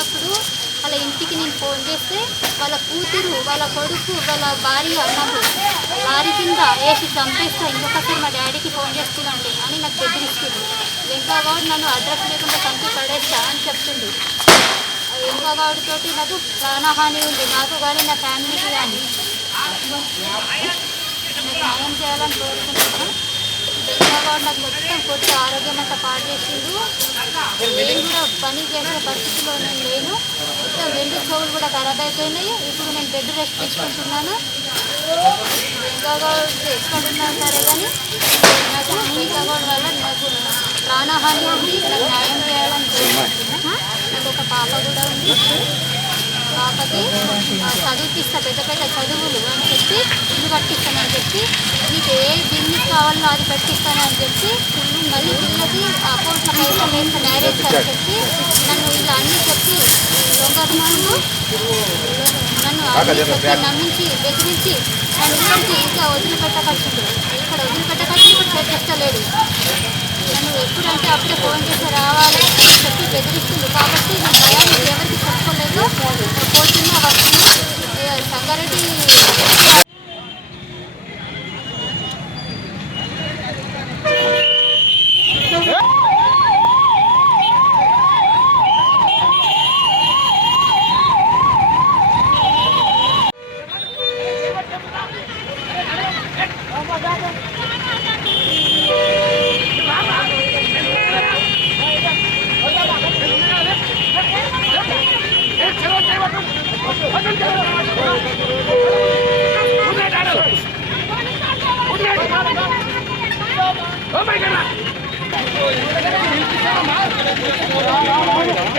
వచ్చినప్పుడు వాళ్ళ ఇంటికి నేను ఫోన్ చేస్తే వాళ్ళ కూతురు వాళ్ళ కొడుకు వాళ్ళ భార్య నాకు భార్య కింద వేసి చంపేస్తా ఇంకొకసారి మా డాడీకి ఫోన్ చేస్తుందండి అని నాకు బెదిరిస్తుంది. వెంకగౌడ్ నన్ను అడ్రస్ లేకుండా చంపి పడేస్తా అని చెప్తుంది వెంకగౌడ్ తోటి నాకు ప్రాణహాని ఉంది. నాకు కానీ నా ఫ్యామిలీకి కానీ. నాకు న్యాయం చేయాలని కోరుతున్నాను వెంకగౌడ్ నాకు మొత్తం కొట్టి ఆరోగ్యం అంతా పాడు చేసిండు. నేను కూడా పని చేసిన పరిస్థితిలో నేను లేను. మొత్తం రెండు చెవులు కూడా ఖరాబ్ అయిపోయినాయి. ఇప్పుడు నేను బెడ్ రెస్ట్ తీసుకుంటున్నాను. ఇంకా తీసుకుంటున్నాను సరే కానీ నాకు వెంకగౌడ్ వల్ల నాకు ప్రాణహాని ఉంది. నాకు న్యాయం చేయాలని కోరుకుంటున్నా. నాకు ఒక పాప కూడా ఉంది. పాపకి ఆ, చదివిపిస్తా పెద్ద పెద్ద చదువులు అని చెప్పి ఇల్లు కట్టిస్తానని చెప్పి నీకు ఏ బిజినెస్ కావాలో అది పెట్టిస్తానని చెప్పి మళ్ళీ పిల్లకి అకౌంట్లో పైసలు వేస్తే మ్యారేజ్ అని చెప్పి నన్ను ఇలా అన్నీ చెప్పి దొంగ నన్ను అన్నీ చెప్పి నమ్మించి బెదిరించి నన్ను ఇక్కడికి ఇంకా వదిలిపెట్టకచ్చిండు ఇక్కడ వదిలిపెట్టకచ్చి ఇప్పుడు పెట్టేస్తలేడు నన్ను ఎప్పుడంటే అప్పుడే ఫోన్ చేసి రావాలి అని చెప్పి బెదిరిస్తుంది. కాబట్టి నా భయాన్ని ఎవరికి చెప్పుకోలేదు పోతున్నా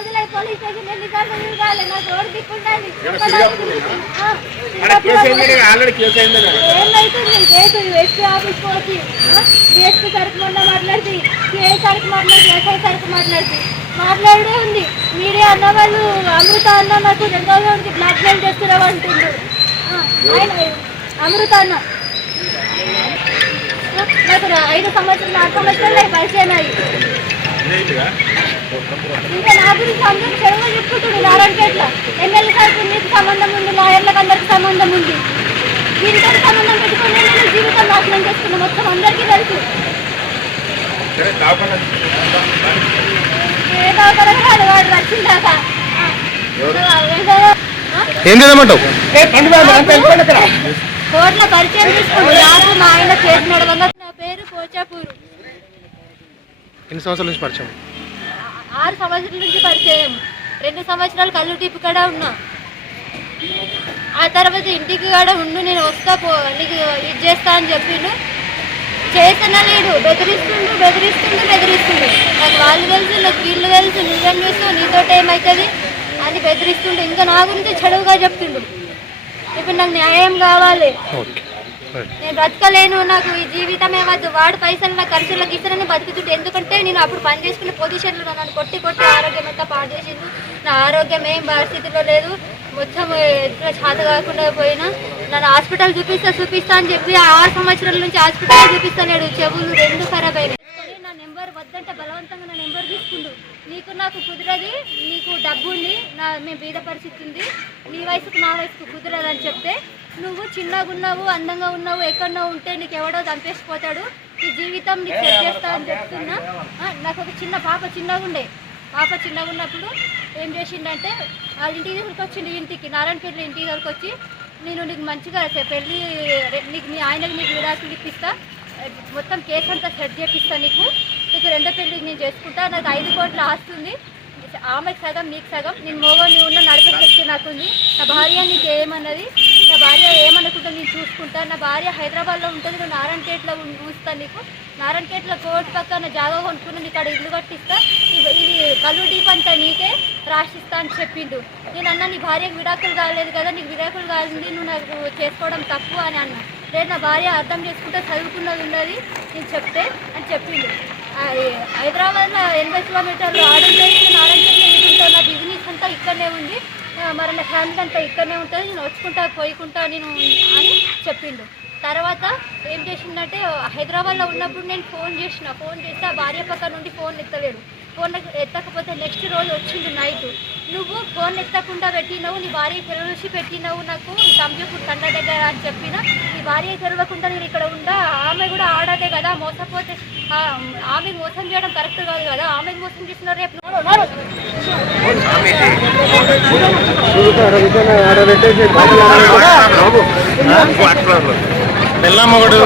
రోజులై పోలీస్ స్టేషన్ ఎన్నిసార్లు తిరగాలి? నాకు రోడ్డు దిక్కుండాలి ఆల్రెడీ కేసు అయింది కదా. ఏమైతుంది? కేసు ఎస్పీ ఆఫీస్ డిఎస్పీ సరుకు మొన్న సిఐ సరుకు ఎస్ఐ సరుకు మాట్లాడే ఉంది. మీరే అన్న వాళ్ళు అమృత అన్న నాకు రెండో బ్లాక్ మెయిల్ చేస్తున్నావు అంటుండ్రు ఆయన అమృత అన్న. నాకు ఐదు సంవత్సరాలు నాలుగు సంవత్సరాలు పరిచయం అయ్యి. నా గురించి అందరూ చెరువు చెప్పుకుంటుంది నారాయణపేటలో ఎమ్మెల్యే గారికి మీకు సంబంధం ఉంది లాయర్లకు అందరికి సంబంధం ఉంది దీనితో సంబంధం పెట్టుకుని నేను జీవితం నాశనం చేసుకున్నా మొత్తం అందరికీ తెలుసు సరే దాపన ఏ దవాఖానకు వాడు వాడు వచ్చిందాక ఏం చేద్దామంటావు కోట్ల పరిచయం తీసుకుంటూ నాకు మా ఆయన చేసి నడవంగా. నా పేరు పోచాపూరు. ఎన్ని సంవత్సరాల నుంచి పరిచయం? ఆరు సంవత్సరాల నుంచి పరిచయం. రెండు సంవత్సరాలు కళ్ళు టిప్పు కూడా ఉన్నా. ఆ తర్వాత ఇంటికి కూడా ఉండు నేను వస్తా పో నీకు ఇది చేస్తా అని చెప్పిండు. చేస్తున్నా లేడు. బెదిరిస్తుండు బెదిరిస్తుండు బెదిరిస్తుండు. నాకు వాళ్ళు తెలుసు నాకు వీళ్ళు తెలుసు నువ్వేం చేస్తావు నీతో ఏమవుతుంది అని బెదిరిస్తుండు. ఇంకా నా గురించి చెడువుగా చెప్తుండు. ఇప్పుడు నాకు న్యాయం కావాలి. ఓకే. నేను బ్రతకలేను నాకు ఈ జీవితం ఏమద్దు వాడు పైసలు నా ఖర్చులకు ఇస్తానని బతుకుతుంటే ఎందుకంటే నేను అప్పుడు పని చేసుకునే పొజిషన్లో నన్ను కొట్టి కొట్టి ఆరోగ్యం అంతా పాడు చేసిండు. నా ఆరోగ్యం ఏం పరిస్థితిలో లేదు. మొత్తం ఎట్లా చేత కాకుండా పోయినా. నన్ను హాస్పిటల్ చూపిస్తా చూపిస్తా అని చెప్పి ఆరు సంవత్సరాల నుంచి హాస్పిటల్ చూపిస్తాను చెవులు రెండు ఖరాబ్ అయినాయి. నా నెంబర్ వద్దంటే బలవంతంగా నా నెంబర్ తీసుకుండు. నీకు నాకు కుదరది నీకు డబ్బు ఉంది నా మేము బీద పరిస్థితి ఉంది నీ వయసుకు నా వయసుకు కుదరదు అని చెప్తే నువ్వు చిన్నగా ఉన్నావు అందంగా ఉన్నావు ఎక్కడో ఉంటే నీకు ఎవడో చంపేసిపోతాడు నీ జీవితం నీకు సెట్ చేస్తా అని చెప్తున్నా. నాకు ఒక చిన్న పాప చిన్నగా ఉండే. పాప చిన్నగా ఉన్నప్పుడు ఏం చేసిండంటే వాళ్ళ ఇంటికి తీసుకొచ్చిండు ఇంటికి నారాయణపేటలో ఇంటికి తీసుకొచ్చి నేను నీకు మంచిగా పెళ్ళి నీకు నీ ఆయనకి నీకు విడాకులు ఇప్పిస్తా మొత్తం కేసు అంతా సెట్ చేపిస్తా నీకు నీకు రెండో పెళ్ళి నేను చేసుకుంటా నాకు ఐదు కోట్ల ఉంది. ఆమెకు సగం నీకు సగం. నేను మోగోని ఉన్న నడిపే శక్తి నాకుంది. నా భార్య నీకు ఏమన్నది? నా భార్య ఏమనుకుంటుంది నేను చూసుకుంటా. నా భార్య హైదరాబాద్లో ఉంటుంది. నువ్వు నారాయణపేటలో చూస్తా నీకు. నారాయణపేటలో కోర్టు పక్కన జాగా కొనుక్కుని నీకు అక్కడ ఇల్లు కట్టిస్తా. ఇది కళ్ళు డీప్ అంతా నీకే రాసిస్తా అని చెప్పిండు. నేను అన్న నీ భార్యకు విడాకులు కాలేదు కదా నీకు విడాకులు కాలేదు నువ్వు నాకు చేసుకోవడం తప్పు అని అన్న. లేదు నా భార్య అర్థం చేసుకుంటే చదువుకున్నది ఉన్నది నేను చెప్తే అని చెప్పిండు. హైదరాబాద్లో ఎనభై కిలోమీటర్లు ఆడంలో నేను ఎదుగుంటా నా బిజినెస్ అంతా ఇక్కడనే ఉంది. మరి నా ఫ్యామిలీ అంతా ఇక్కడనే ఉంటుంది. నేను వచ్చుకుంటా పోయికుంటా నేను అని చెప్పిండు. తర్వాత ఏం చేసిందంటే హైదరాబాద్లో ఉన్నప్పుడు నేను ఫోన్ చేసిన. ఫోన్ చేస్తే ఆ భార్య పక్క నుండి ఫోన్ ఎత్తలేడు. ఫోన్ నెక్స్ట్ రోజు వచ్చింది నైట్ నువ్వు ఫోన్ ఎత్తకుండా పెట్టినావు నీ భార్య తెరవసి పెట్టినావు నాకు కంప్యూటర్ కండ దగ్గర అని చెప్పిన నీ భార్య తెరవకుండా నేను ఇక్కడ ఉండా ఆమె కూడా ఆడదే కదా మోసపోతే ఆమె మోసం చేయడం కరెక్ట్ కాదు కదా ఆమె మోసం చేసిన రేపు పెళ్ళమ్మ ఒకడు